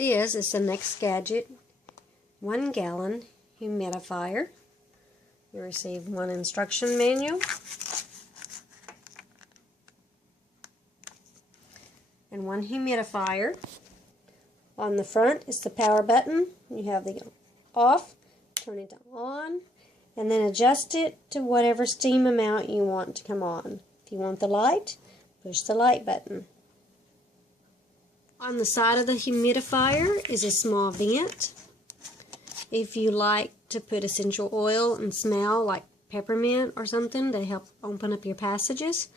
This is the NEXGADGET 1 gallon humidifier. You receive one instruction manual and one humidifier. On the front is the power button. You have the off, turn it on, and then adjust it to whatever steam amount you want to come on. If you want the light, push the light button. On the side of the humidifier is a small vent. If you like to put essential oil and smell like peppermint or something to help open up your passages,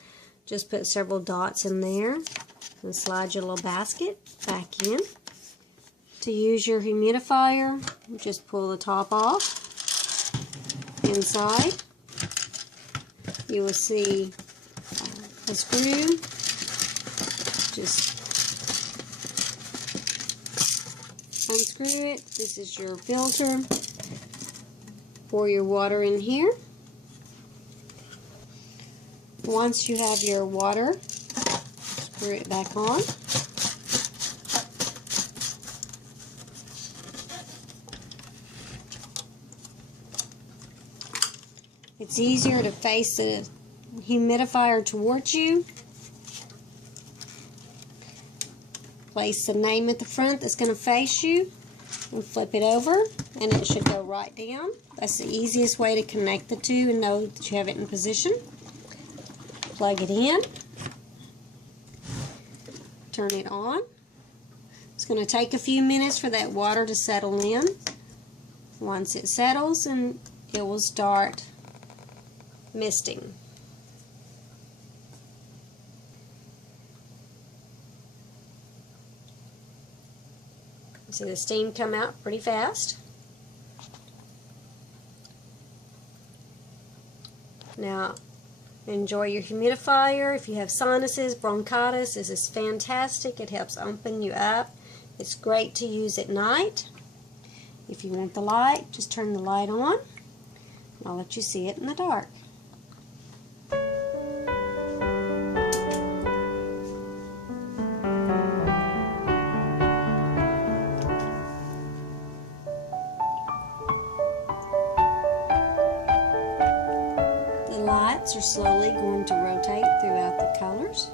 just put several dots in there and slide your little basket back in. To use your humidifier, just pull the top off. Inside, you will see a screw. Just unscrew it. This is your filter. Pour your water in here. Once you have your water, screw it back on. It's easier to face the humidifier towards you. Place the name at the front that's going to face you and flip it over and it should go right down. That's the easiest way to connect the two and know that you have it in position. Plug it in. Turn it on. It's going to take a few minutes for that water to settle in. Once it settles, and it will start misting. See the steam come out pretty fast. Now, enjoy your humidifier. If you have sinuses, bronchitis, this is fantastic. It helps open you up. It's great to use at night. If you want the light, just turn the light on. I'll let you see it in the dark. The lights are slowly going to rotate throughout the colors.